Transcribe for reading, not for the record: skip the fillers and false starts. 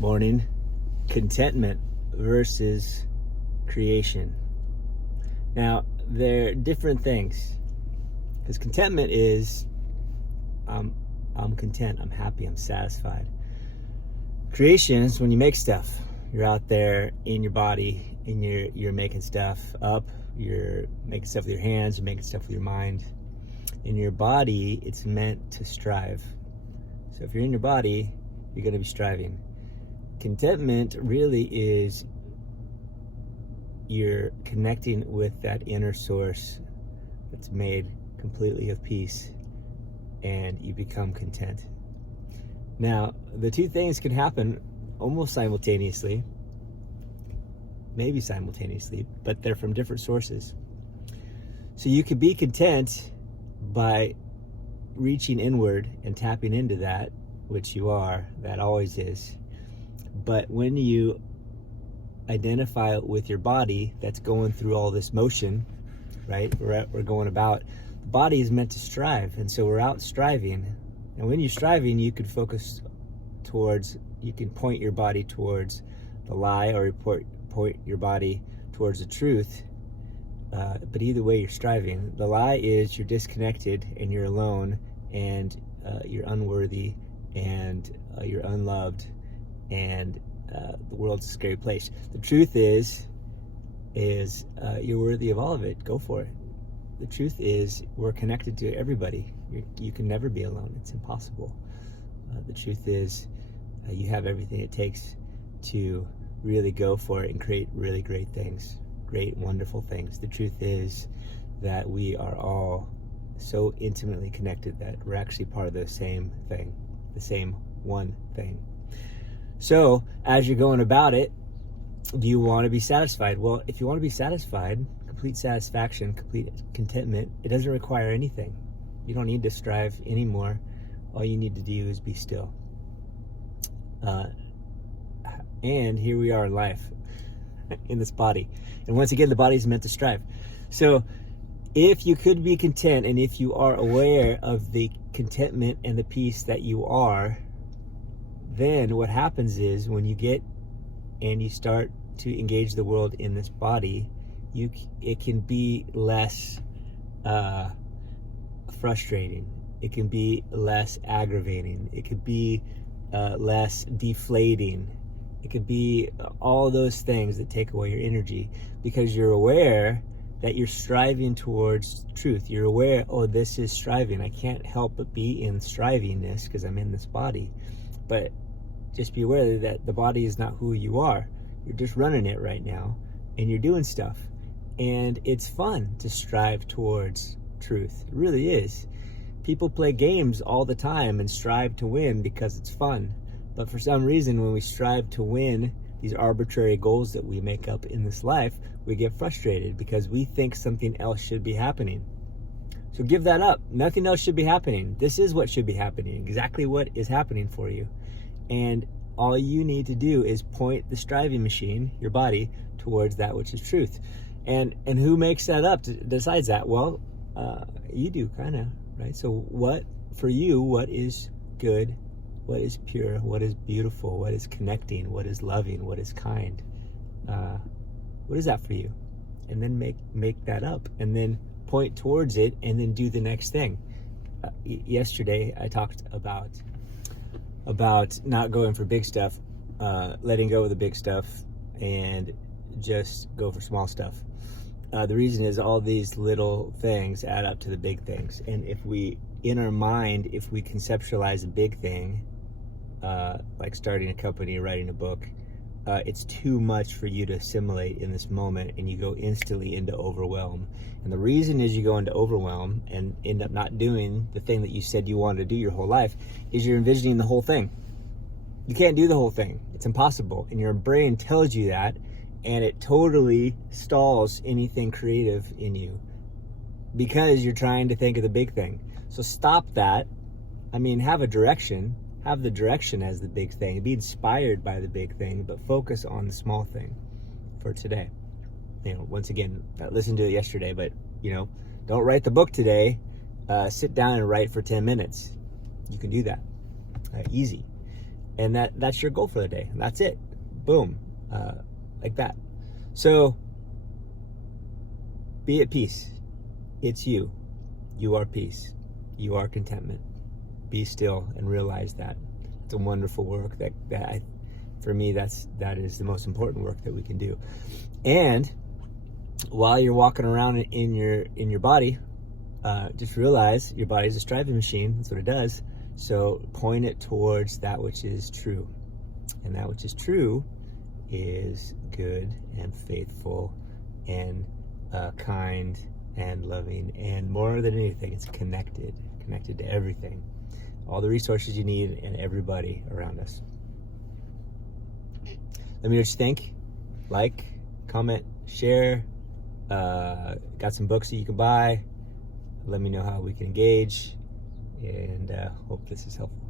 Morning. Contentment versus creation. Now, they're different things. Because contentment is, I'm content, I'm happy, I'm satisfied. Creation is when you make stuff. You're out there in your body, and you're making stuff up. You're making stuff with your hands, you're making stuff with your mind. In your body, it's meant to strive. So if you're in your body, you're going to be striving. Contentment really is you're connecting with that inner source that's made completely of peace, and you become content. Now, the two things can happen almost simultaneously, maybe simultaneously, but they're from different sources. So you could be content by reaching inward and tapping into that, which you are, that always is. But when you identify it with your body that's going through all this motion, right? We're going about, the body is meant to strive, and so we're out striving. And when you're striving, you can focus towards, you can point your body towards the lie, or point your body towards the truth. But either way, you're striving. The lie is you're disconnected and you're alone, and you're unworthy, and you're unloved, and the world's a scary place. The truth is you're worthy of all of it. Go for it. The truth is we're connected to everybody. You can never be alone. It's impossible. The truth is you have everything it takes to really go for it and create really great things, great, wonderful things. The truth is that we are all so intimately connected that we're actually part of the same thing, the same one thing. So as you're going about it, do you want to be satisfied? Well, if you want to be satisfied, complete satisfaction, complete contentment, it doesn't require anything. You don't need to strive anymore. All you need to do is be still. And here we are in life, in this body. And once again, the body is meant to strive. So if you could be content, and if you are aware of the contentment and the peace that you are, then what happens is when you get and you start to engage the world in this body, it can be less frustrating. It can be less aggravating. It could be less deflating. It could be all those things that take away your energy, because you're aware that you're striving towards truth. You're aware, oh, this is striving. I can't help but be in strivingness because I'm in this body. But just be aware that the body is not who you are. You're just running it right now, and you're doing stuff. And it's fun to strive towards truth. It really is. People play games all the time and strive to win because it's fun. But for some reason, when we strive to win these arbitrary goals that we make up in this life, we get frustrated because we think something else should be happening. So give that up. Nothing else should be happening. This is what should be happening, exactly what is happening for you. And all you need to do is point the striving machine, your body, towards that which is truth. And who makes that up, decides that? Well, you do, kind of, right? So what, for you, what is good? What is pure? What is beautiful? What is connecting? What is loving? What is kind? What is that for you? And then make that up, and then point towards it, and then do the next thing. Yesterday, I talked about not going for big stuff, letting go of the big stuff, and just go for small stuff. The reason is all these little things add up to the big things. And if we, in our mind, if we conceptualize a big thing, like starting a company, writing a book, it's too much for you to assimilate in this moment, and you go instantly into overwhelm. And the reason is you go into overwhelm and end up not doing the thing that you said you wanted to do your whole life is you're envisioning the whole thing. You can't do the whole thing. It's impossible. And your brain tells you that, and it totally stalls anything creative in you because you're trying to think of the big thing. So stop that. I mean, have a direction. Have the direction as the big thing. Be inspired by the big thing, but focus on the small thing for today. Once again, I listened to it yesterday, but don't write the book today. Sit down and write for 10 minutes. You can do that. Easy. And that's your goal for the day. That's it. Boom. Like that. So be at peace. It's you. You are peace. You are contentment. Be still and realize that. It's a wonderful work for me, that is the most important work that we can do. And while you're walking around in your body, just realize your body is a striving machine. That's what it does. So point it towards that which is true. And that which is true is good and faithful and kind and loving, and more than anything, it's connected to everything, all the resources you need and everybody around us. Let me know what you think. Like, comment, share. Got some books that you can buy. Let me know how we can engage, and hope this is helpful.